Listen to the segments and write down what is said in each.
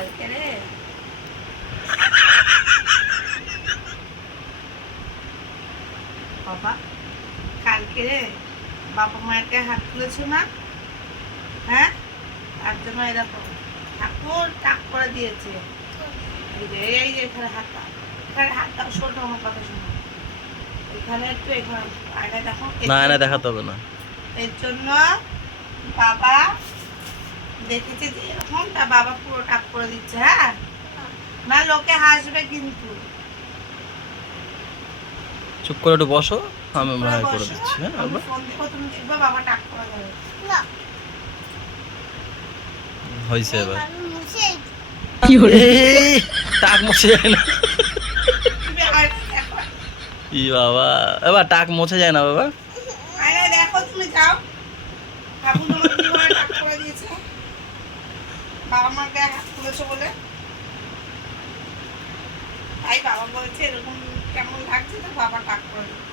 কালকে রে বাবা, কালকে রে বাবা মায়েরকে হাত তুলেছো না? হ্যাঁ, তার জন্য এরকম ঠাকুর টাক করে দিয়েছে। এই যে এখানে হাতটা, এখানে হাতটা শোনো, আমার কথা শোনো। এখানে একটু, এখানে আয়না দেখো। না, আয়না দেখাতে হবে না। এর জন্য বাবা দেখেছে যে এরকম, তা বাবা পুরো টাক করে দিচ্ছে। হ্যাঁ না, লোকে হাসবে কিন্তু। চুপ করে একটু বসো, আমি ভাই করে দিচ্ছি। হ্যাঁ, আমি ফোন দিব, তুমি দেখবে বাবা টাক করে দেবে। হয়েছে এবার। কি হলো? টাক মুছে যায় না। ই বাবা, এবার টাক মুছে যায় না বাবা। আরে দেখো, তুমি যাও। বাবু তোমার কি করে টাক করে দিয়েছে? বাবা মার গায়ে হাত তুলেছো বলে তাই বাবা বলেছে এরকম কেমন লাগছে, তো বাবা টাক করে দিয়েছে।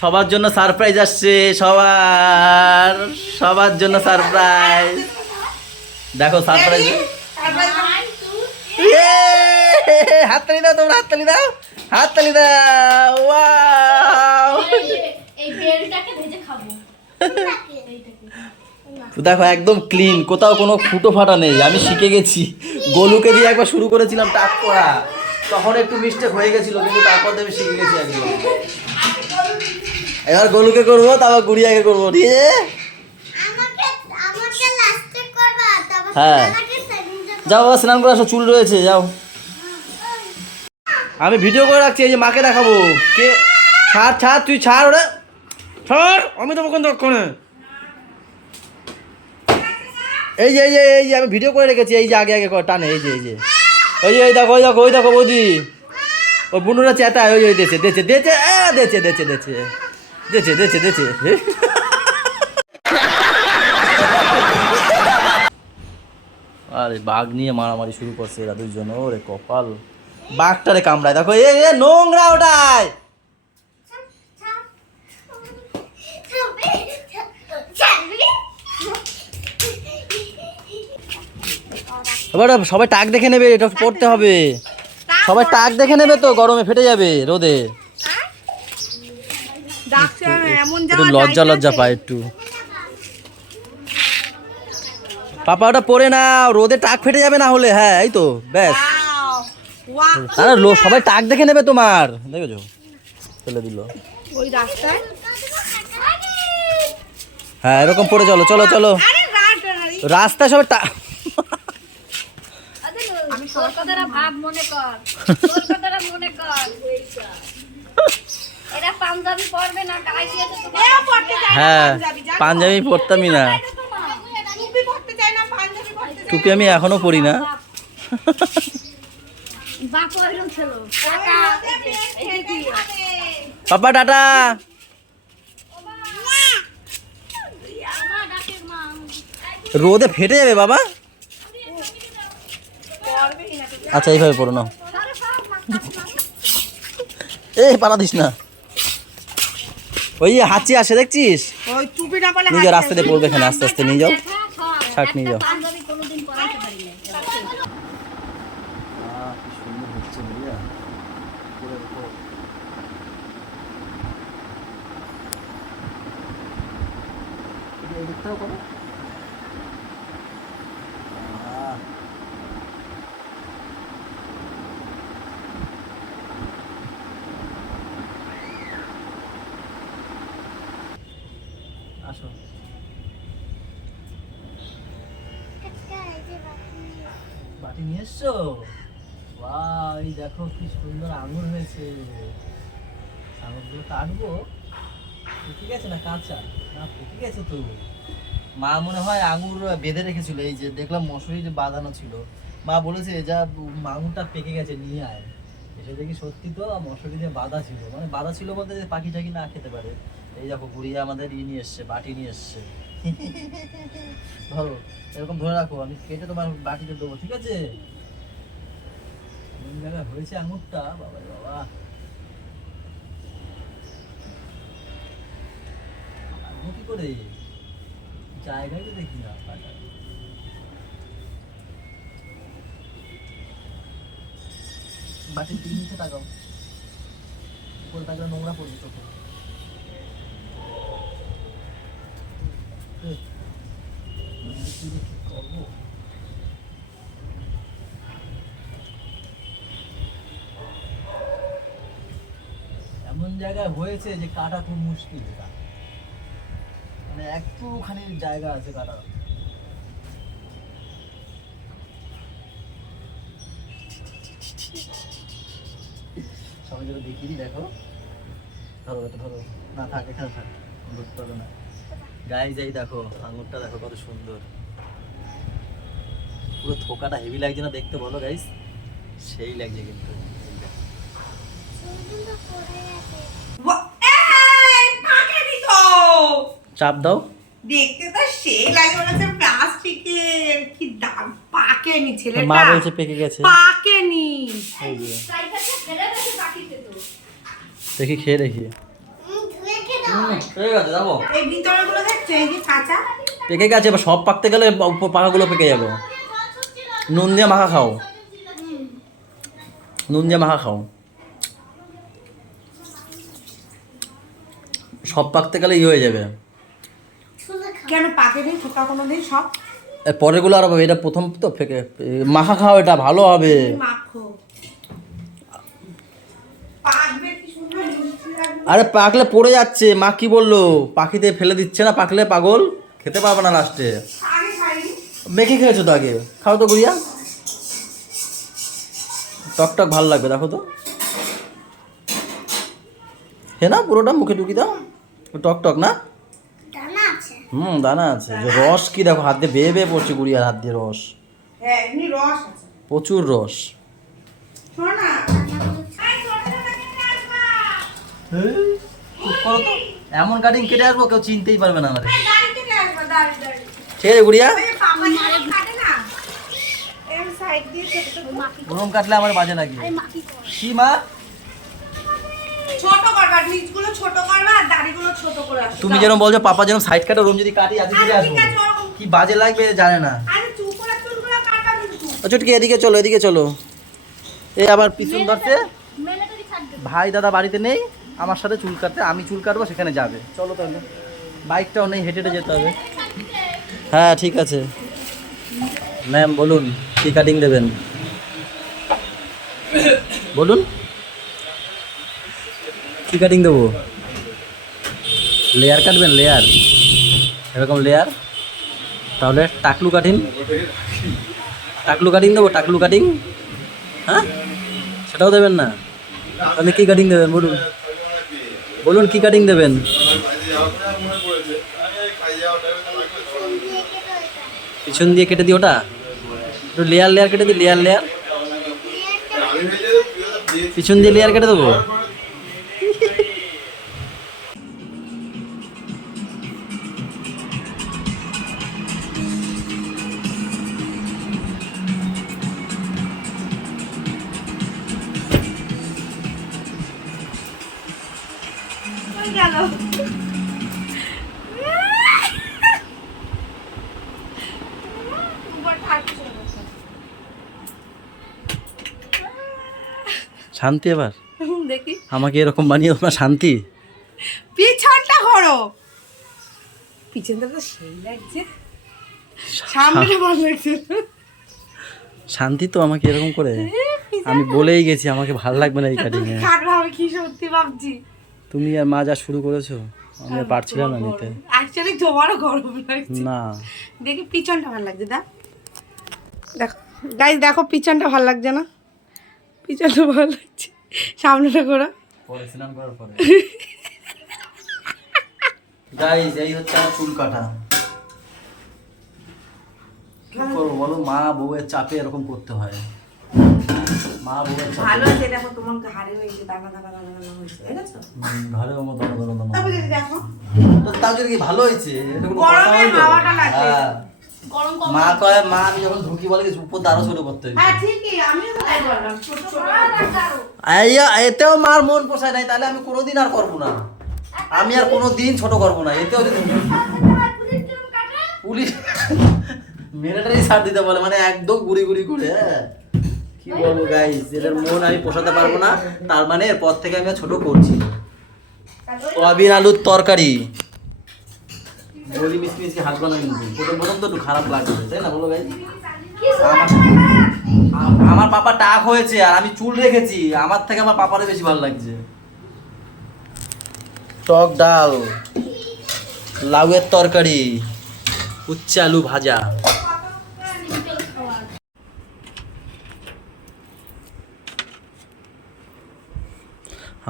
সবার জন্য সারপ্রাইজ আসছে, সবার জন্য সারপ্রাইজ। দেখো সারপ্রাইজ। হাততালি দাও তোমরা, হাততালি দাও, হাততালি দাও। ওয়াও, এই বেলটাকে ভেজে খাবো। দেখো একদম ক্লিন, কোথাও কোনো ফুটো ফাটা নেই। আমি শিখে গেছি। গোলুকে দিয়ে একবার শুরু করেছিলাম টাক করা, তখন একটু মিস্টেক হয়ে গেছিল, কিন্তু তারপর আমি শিখে গেছি একদম। এবার গোলুকে করবো, তারপর গুড়িয়াকে করবো। ঠিক আছে, হ্যাঁ যাও বাবা, স্নান করে আসো, চুল রয়েছে, যাও। আমি ভিডিও করে রাখছি, এই যে মাকে দেখাবো। কে? ছাড় ছাড়, তুই ছাড়, ওরা ছাড়, আমি তো কোন দক্ষণে। এই যে আমি ভিডিও করে রেখেছি, এই যে আগে আগে টানে, এই যে এই দেখো, ওই দেখো বৌদি, ওই বুনুরা চেতায়, ওই দেছে দেছে দেছে দেছে দেছে দেছে দেছে দেছে দেছে। আরে বাঘ নিয়ে মারামারি শুরু করছে এরা দুইজন। ওরে কপাল, বাঘটারে কামড়ায়। দেখো এ নোংরা ওটাই। এবার সবাই টাক দেখে নেবে, এটা পড়তে হবে। সবাই টাক দেখে নেবে, তো গরমে ফেটে যাবে রোদে। একটু লজ্জা লজ্জা পায় একটু। পাপা ওটা পরে না, রোদে টাক ফেটে যাবে না হলে। হ্যাঁ এই তো ব্যাস। আরে সবাই টাক দেখে নেবে তোমার, দেখেছো ফেলে দিল ওই রাস্তায়। হ্যাঁ এরকম পরে চলো চলো চলো, রাস্তায় সবাই টাক। আমি তোর কথাটা ভাব, মনে কর, তোর কথাটা মনে কর। এরা পাঞ্জাবি পরবে না, গায়ে দিয়েছে তো। হ্যাঁ পাঞ্জাবি পরতামই না, টুপি আমি এখনো পরি না। পাপা টাটা। রোদে ফেটে যাবে বাবা। আচ্ছা এইভাবে পড়ো নাও। এই পালা দিস না, ওই হাঁচি আসে দেখছিস, নিজের রাস্তা দিয়ে পড়বে এখানে। আস্তে আস্তে নিয়ে যাও, শাক নিয়ে যাও। আসো, বাটি নিয়ে এসছো? বাহ, এই দেখো কি সুন্দর আঙুর হয়েছে। আঙুরগুলো কাটবো। ঠিক আছে না কাঁচা? না ঠিক আছে তো। মা মনে হয় আঙুর বেঁধে রেখেছিল, এই যে দেখলাম মশারি যে বাঁধানো ছিল। মা বলেছে যা আঙুরটা পেকে গেছে নিয়ে আয়। এসে দেখি সত্যি তো মশারি দিয়ে বাঁধা ছিল, মানে বাঁধা ছিল বলতে যে পাখি টাকি না খেতে পারে। এই দেখো গুড়িয়া আমাদের নিয়ে এসছে, বাটি নিয়ে এসছে। ধরো এরকম ধরে রাখো, আমি কেটে তোমার বাটিতে দেবো। ঠিক আছে? কোন জায়গায় হয়েছে আঙুরটা, বাবা বাবা, কি করে জায়গায় তো দেখি না। বাটির দিকে নিচে তাকাও, উপরে তাকালে নোংরা পড়বে চোখে। এমন জায়গায় হয়েছে যে কাটা খুব মুশকিল, এটা মানে একটুখানি জায়গা আছে কাটা। সবাই যেটা দেখিয়ে দেখো, ধরো এটা ধরো, না থাক এখানে থাক, ধরতে হবে না। গায়ে যাই দেখো, আঙুরটা দেখো কত সুন্দর, পুরো থোকাটা হেভি লাগছে না দেখতে, বলো গাইস? সেই লাগছে কিন্তু। চাপ দাও, দেখতে তো সেই লাগে, মনে হচ্ছে প্লাস্টিকের। কি দাম, পাকেনি ছেলেটা, মা বলছে পেকে গেছে। পাকেনি। এই যে সাইকেলটা ফেলে রেখে পাঠিয়ে তো। দেখি খেয়ে দেখি। পেকে গেছে দেখো, এই ভিতরে গুলো দেখছো, এই যে কাঁচা। পেকে গেছে, এবার সব পাকতে গেলে পাকাগুলো পেকে যাবে। নুন দিয়ে মাখা খাও, নুন দিয়ে মাখা খাও, সব পাকতে গেলে হয়ে যাবে। কেন পাকেনি থোকা কোনোদিন? সব এর পরেরগুলো আর হবে, এটা প্রথম তো ফেকে মাখা খাও, এটা ভালো হবে। মাখো, পাকবে কি সুন্দর মিষ্টি লাগবে। আরে পাকলে পড়ে যাচ্ছে, মা কি বললো, পাখিতে ফেলে দিচ্ছে না, পাকলে পাগল খেতে পারবে না লাস্টে। আগে খাইনি। মেখে খেয়েছো তো আগে, খাও তো গুড়িয়া, টক টক ভালো লাগবে, দেখো তো। হে না পুরোটা মুখে ঢুকি দাও, টক টক না? দানা আছে, যে রস কি দেখো, হাত দিয়ে বেয়ে বেয়ে পড়ছে গুড়িয়ার হাত দিয়ে রস, হ্যাঁ এমনি রস আছে, প্রচুর রস। শোনো না, চুপ করো তো, এমন কাটিং কেটে আসবো কেউ চিনতেই পারবে না আমাদের। দাঁড়ি থেকে আসবে, দাঁড়ি দাঁড়ি। ঠিক আছে গুড়িয়া, ওই যে পাপা যেমন কাটে না, এর সাইড দিয়ে ছোট ছোট ওরম কাটলে আমার বাজে লাগে। মাকি কর। কি মা, ছোট করবা, নিচগুলো ছোট করবা আর দাড়িগুলো ছোট করে আসবে। তুমি যেরকম বলছো পাপা যেরকম সাইড কাটা, ওরম যদি কাটি আজকে কেটে আসবো, ঠিক আছে, ওরকম। কি বাজে লাগবে জানে না। আরে চুপ করে চুলগুলো কাটা কিন্তু। চুটকি এদিকে চলো, এদিকে চলো। এই আবার পিছন ধরছে, ম্যান্ডেটরি ছাড় দেব। ভাই দাদা বাড়িতে নেই, আমার সাথে চুল কাটতে, আমি চুল কাটবো, সেখানে যাবে। চলো তাহলে, বাইকটাও নেই, হেঁটে হেঁটে যেতে হবে। হ্যাঁ ঠিক আছে ম্যাম, বলুন কি কাটিং দেবেন, বলুন কি কাটিং দেবো। লেয়ার কাটবেন, লেয়ার, এরকম লেয়ার, তাহলে টাকলু কাটিং, টাকলু কাটিং দেবো, টাকলু কাটিং। হ্যাঁ সেটাও দেবেন না, তাহলে কি কাটিং দেবেন বলুন, বলুন কি কাটিং দেবেন। পিছন দিয়ে কেটে দিই ওটা, একটু লেয়ার লেয়ার কেটে দিই, লেয়ার লেয়ার, পিছন দিয়ে লেয়ার কেটে দেবো। হয়ে গেল। উপর থাকছে না। শান্তি এবার, দেখি আমাকে এরকম বানিয়ে তোমার শান্তি। পিছনটা ঘোরো, পিছনটা তো সেই লাগছে, সামনেটা ভালো লাগছে। শান্তি তো আমাকে এরকম করে, আমি বলেই গেছি আমাকে ভালো লাগবে না এই কাটিং এ। খাটবো আমি, কি সত্যি ভাবছি। তুমি আর মা যা শুরু করেছো, আমি আর পারছিলাম না নিতে। অ্যাকচুয়ালি তোমারও গরম লাগছে। না দেখি পিছনটা ভালো লাগছে, দেখো গাইস, দেখো পিছনটা ভালো লাগছে না, পিছনটা ভালো লাগছে, সামনেটা ঘোরা। পরে স্নান করার পরে গাইস, এই হচ্ছে আমার চুল কাটা। কি করবো বলো, মা বউয়ের চাপে এরকম করতে হয়, মা বউয়ের চাপে। ভালো আছে, দেখো তোমার ঘাড়ে হয়েছে, দানা দানা দানা দানা হয়েছে, দেখেছো? ঘরে আমার দানা দানা দানা। তারপরে যদি দেখো তো তাও যদি কি ভালো হয়েছে, এটা কোনো কথা গরমে হইলো? হাওয়াটা লাগছে। হ্যাঁ। গরম কম। মা কয়, মা আমি যখন ঢুকি বলে কিছু উপর দ্বারা ছোট করতে হয়েছে। হ্যাঁ ঠিকই, আমিও তো তাই বললাম, ছোট ছোট এতেও মার মন পোষায় নাই, তাহলে আমি কোনোদিন আর করবো না, আমি আর কোনোদিন ছোট করবো না। এতেও যদি পুলিশ মিলিটারি ছাড় দিতে বলে, মানে একদম গুড়ি গুড়ি করে, হ্যাঁ কি বলবো গাইস, এদের মন আমি পোষাতে পারবো না, তার মানে এরপর থেকে আমি আর ছোট করছি। সয়াবিন আলুর তরকারি, বলি মিষ্টি মিষ্টি হাত বানাই কিন্তু প্রথম প্রথম তো একটু খারাপ লাগবে, তাই না বলো গাইস? আমার পাপা টাক হয়েছে আর আমি চুল রেখেছি, আমার থেকে আমার পাপারে বেশি ভালো লাগছে। টক ডাল, লাউয়ের তরকারি, উচ্ছে আলু ভাজা।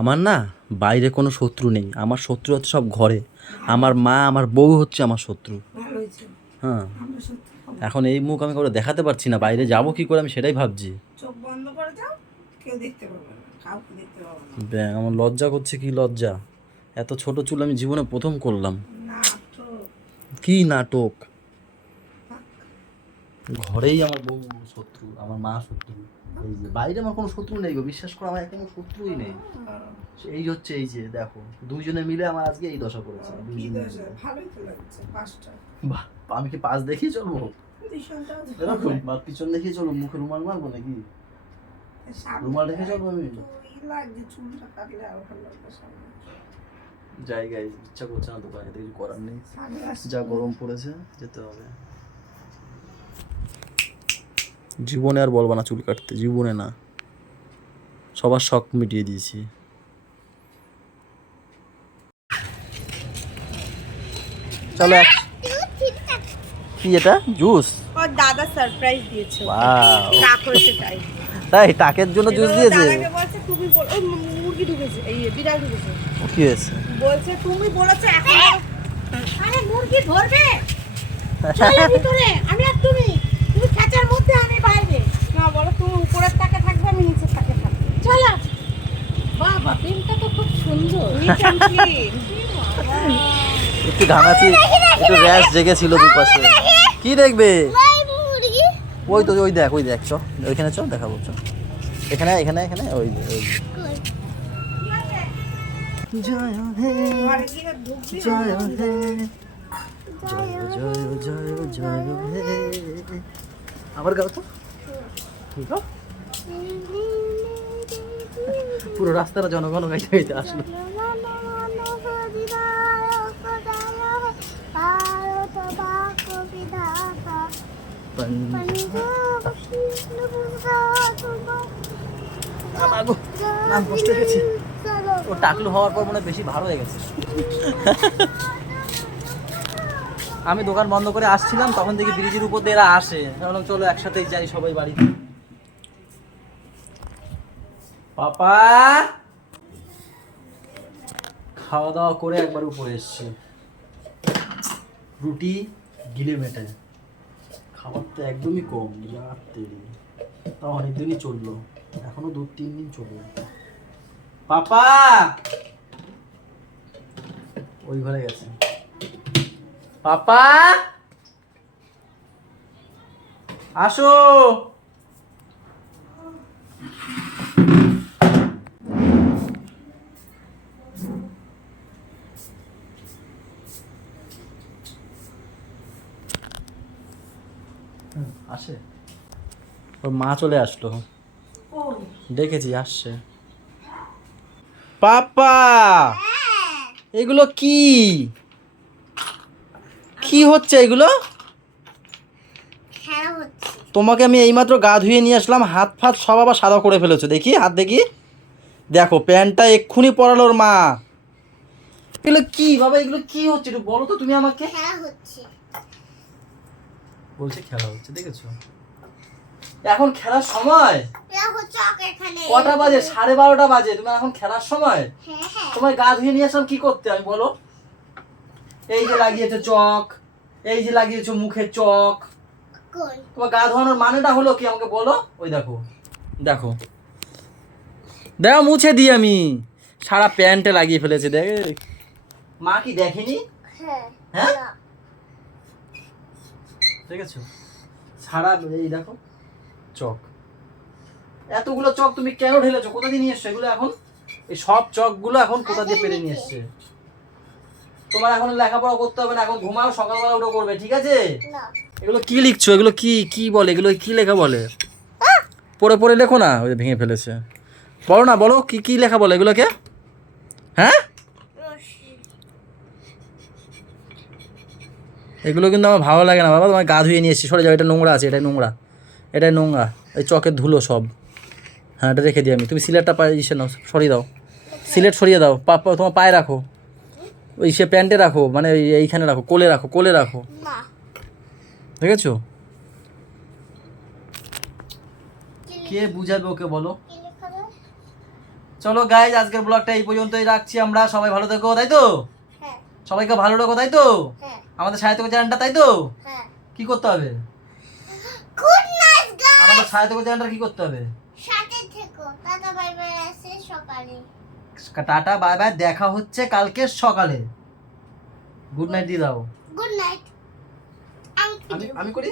আমার না বাইরে কোনো শত্রু নেই, আমার শত্রু হচ্ছে সব ঘরে। আমার মা, আমার বউ হচ্ছে আমার শত্রু। ভালো হয়েছে, হ্যাঁ, আমরা সত্যি খাবো। এখন এই মুখ আমি করে দেখাতে পারছি না, বাইরে যাব কি করে আমি সেটাই ভাবছি। চোখ বন্ধ করে যাও, কেউ দেখতে পাবে না, কাউকে দেখতে পাবে না। ব্যাং, আমার লজ্জা করছে, কি লজ্জা! এত ছোট চুল আমি জীবনে প্রথম করলাম। না তো কি নাটক! ঘরেই আমার বউ শত্রু, আমার মা শত্রু। এই যে বাইরে আমার কোনো শত্রু নেই গো, বিশ্বাস করো, আমার কোনো শত্রুই নেই। এই হচ্ছে, এই যে দেখো, দুইজনে মিলে আমার আজকে এই দশা করেছে। কি দুইজনে দোষ, মিলে। ভালোই তো লাগছে পাঁচটা। বাহ, আমি কি পাশ দেখিয়ে চলবো? ভীষণটাও এরকম বা পিছন দেখিয়ে চলবো, মুখে রুমাল মারবো নাকি? রুমাল রেখে চলবো আমি? তুই লাগছে, চুলটা কাটলে আরো ভালো লাগবে সামনে। জায়গায় ইচ্ছা করছে না তো, বাইরে কিছু করার নেই, সামনে আসছে। যা গরম পড়েছে, যেতে হবে। জীবনে আর বলবো না চুল কাটতে, জীবনে না, সবার শখ মিটিয়ে দিয়েছি। চলো কি এটা জুস? ওর দাদা সারপ্রাইজ দিয়েছে, ওয়াও, টাক হয়েছে তাই। তাই টাকের জন্য জুস দিয়েছে? দাদাকে বলছে তুমি বল, ওই মুরগি ঢুকেছে, এই বিড়াল ঢুকেছে, ও কি হয়েছে? বলছে তুমি বলেছো এখন। আরে মুরগি ধরবে চলো ভিতরে, আমি আর তুমি তুমি খাঁচার মধ্যে আমি বাইরে। না বলো, তুমি উপরের তাকে থাকবে, আমি নিচের তাকে থাকবো। চলো বাবা, পেনটা তো খুব সুন্দর। নিচে আমি কি? একটু ঘামাচি, একটু র্যাশ জেগেছিল দুপাশে। কি দেখবে? ওই তো, ওই দেখ, ওই দেখ, চ ওইখানে, চ দেখাবো, চ এখানে, এখানে, এখানে, ওই যে, ওই যে। জয় হে, ঘরে গিয়ে ঢুকবি, জয় হে, জয় জয় জয় জয় হে। আবার গাও তো, গাও। পুরো রাস্তাটা জনগণ গাইতে গাইতে আসলো। নাম কষ্ট গেছে, ও টাকলু হওয়ার পর মনে হয় বেশি ভালো হয়ে গেছে। আমি দোকান বন্ধ করে আসছিলাম, তখন দেখি ব্রিজের উপর দিয়ে এরা আসে, ভাবলাম চলো একসাথেই যাই সবাই বাড়ি। পাপা খাওয়া দাওয়া করে একবার উপরে এসছি, রুটি গিলে মেটে, খাবার তো একদমই কম, রাত্রে তাও অনেকদিনই চললো, এখনো 2-3 দিন চলবে। পাপা ওই ঘরে গেছে। পাপা আসো। আসে, ওর মা চলে আসলো, দেখেছি আসছে। পাপা এগুলো কি কি হচ্ছে এগুলো? তোমাকে আমি এইমাত্র গা ধুয়ে নিয়ে আসলাম, হাত ফাত সব আবার সাদা করে ফেলেছো, দেখি হাত দেখি, দেখো প্যান্টটা এক্ষুনি পরালো ওর মা। এগুলো কি বাবা, এগুলো কি হচ্ছে একটু বলো তো তুমি আমাকে। বলছে খেলা হচ্ছে, দেখেছো? এখন খেলার সময়? কটা বাজে? 12:30 বাজে, তুমি এখন খেলার সময়? তোমার গা ধুয়ে নিয়ে আসলাম কি করতে আমি বলো? এই যে লাগিয়েছো চক, এই যে লাগিয়েছো মুখে চক, তোমার গা ধোয়ানোর মানেটা হলো কি আমাকে বলো? ওই দেখো, দেখো দেখো, মুছে দিই আমি, সারা প্যান্টে লাগিয়ে ফেলেছে, দেখ। মা কি দেখেনি? হ্যাঁ দেখেছো? সারা এই দেখো চক, এতগুলো চক তুমি কেন ঢেলেছো? কোথা দিয়ে নিয়ে এসছো এগুলো? এখন এই সব চকগুলো এখন কোথা দিয়ে পেরে নিয়ে এসছে? তোমার এখন লেখাপড়া করতে হবে না, এখন ঘুমাও, সকালবেলা উঠে করবে, ঠিক আছে? এগুলো কি লিখছো? এগুলো কি কি বলে? এগুলো কি লেখা বলে? পড়ে পড়ে লেখো না, ওই যে ভেঙে ফেলেছে। বলো না, বলো কি কি লেখা বলো এগুলোকে? হ্যাঁ, এগুলো কিন্তু আমার ভালো লাগে না বাবা। তোমার গা ধুয়ে নিয়ে এসেছি, সরে যাও, এটা নোংরা আছে, এটাই নোংরা, এটাই নোংরা, এই চকের ধুলো সব। হ্যাঁ, এটা রেখে দিই আমি। তুমি সিলেটটা পায়ে ইসে নাও, সরিয়ে দাও, সিলেট সরিয়ে দাও, তোমার পায়ে রাখো, ওই সে প্যান্টে রাখো, মানে এইখানে রাখো, কোলে রাখো, কোলে রাখো, দেখেছো? কে বুঝাবে ওকে বলো? চলো গাইজ, আজকের ব্লগটা এই পর্যন্তই রাখছি আমরা। সবাই ভালো থেকো, তাই তো? সবাইকে ভালো রাখো, তাই তো? আমাদের সাহিত্য চ্যানেলটা, তাই তো? কি করতে হবে আমাদের সাহিত্য চ্যানেলটা কি করতে হবে? টাটা বাই বাই, দেখা হচ্ছে কালকে সকালে। গুড নাইট দিয়ে দাও। Good night. আমি করি।